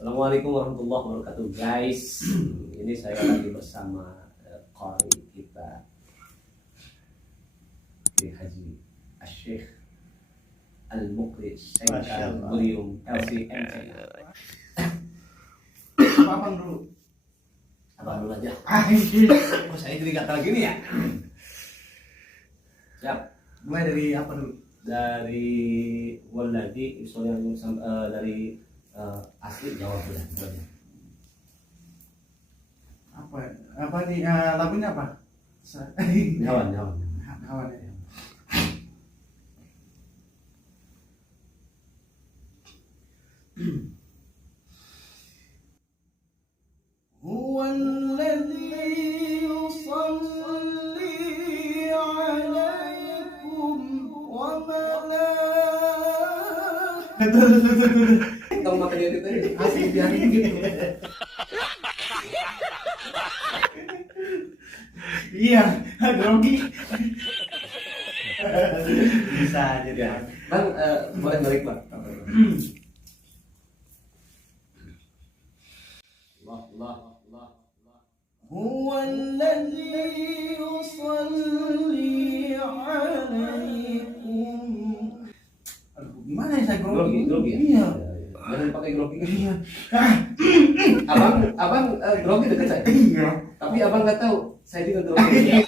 Assalamualaikum warahmatullahi wabarakatuh, guys. Ini saya lagi bersama qari kita di Haji Syekh Al-Muqri Syekh Al-Burium LCMC. Abang dulu. Abang dulu aja. Oh, Saya jadi gatal gini ya. Siap. Mulai dari apa dulu? Dari Waladi, soalnya dari asli Jawa sudah. Apa nih lagunya apa? Nyawan. Kawan ya. هو الذي يصلي عليكم وملائكته. Tahu makan dia tadi. Asik biarin gitu. Iya, grogi. Bisa aja Ya. ya. Bang, boleh balik Bang. Allah. هو الذي يصلي عليكم. Aduh, gimana ya saya grogi? Grogi ya? Iya. Jangan pakai grogi. Iya. Abang grogi dekat saya. Iya. Tapi abang nggak tahu, saya juga grogi.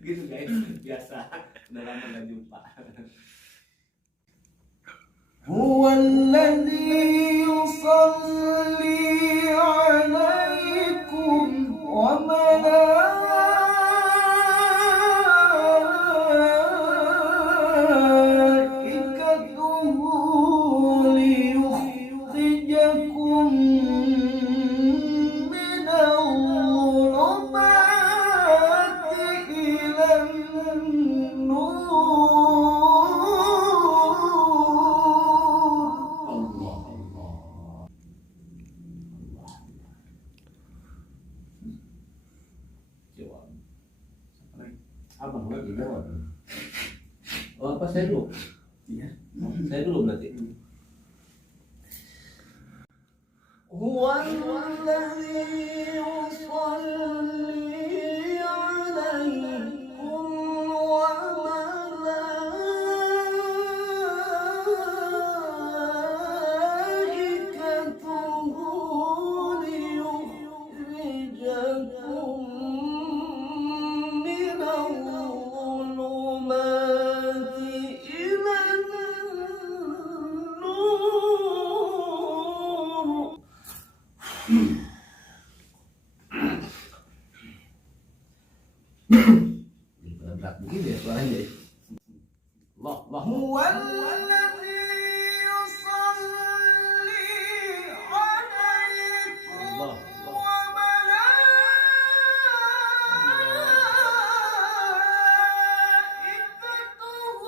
Gitu guys, biasa. Udah lama nggak jumpa. هو الذي يصلي عليكم وملائكته ليخرجكم من الظلمات إلى النور. Abang lagi jawab. Oh, apa saya dulu? Iya. Saya dulu berarti. هو الذي يصلي عليكم وملائكته ليخرجكم من الظلمات إلى النور. Berat begini ya suaranya. Allah. هو الذي يصلي عليكم وملائكته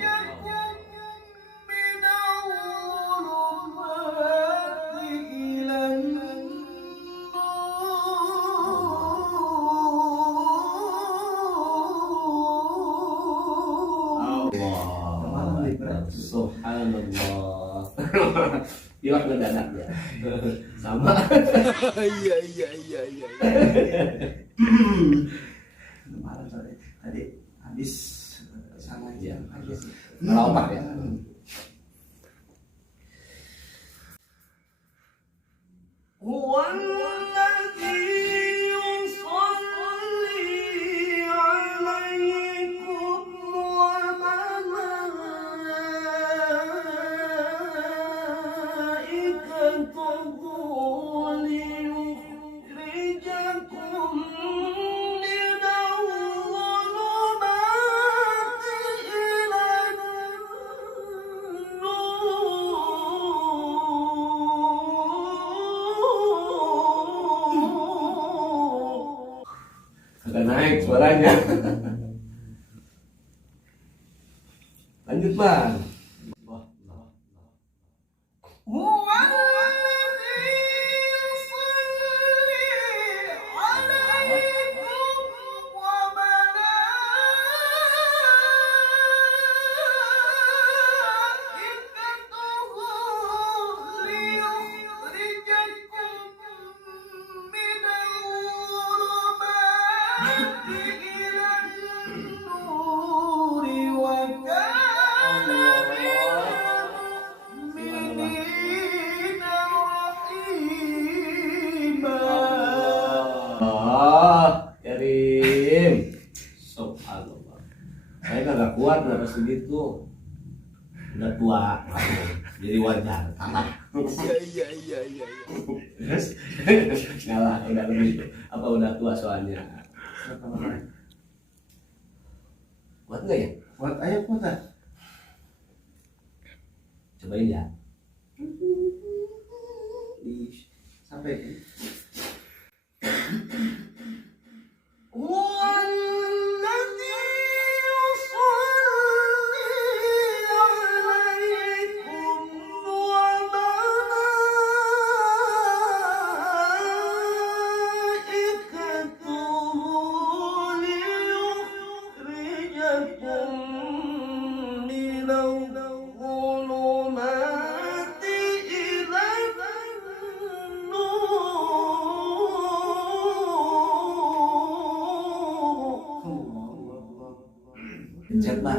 ليخرجكم من الظلمات إلى Subhanallah. Dia waktu dadak ya. Sama. Iya. Kemarin sore tadi habis sana aja habis Melompat ya. هو الذي يصلي عليكم وملائكته ليخرجكم من الظلمات إلى النور. Agak naik suaranya. Lanjut Bang. هو الذي يصلي عليكم وملائكته segitu. Udah tua, jadi wajar kalah. Iya. Terus ngalah udah lebih apa udah tua soalnya. Kuat nggak ya? Kuat, ayo kuat ah. Cobain ya. Sampai. Pencet lah.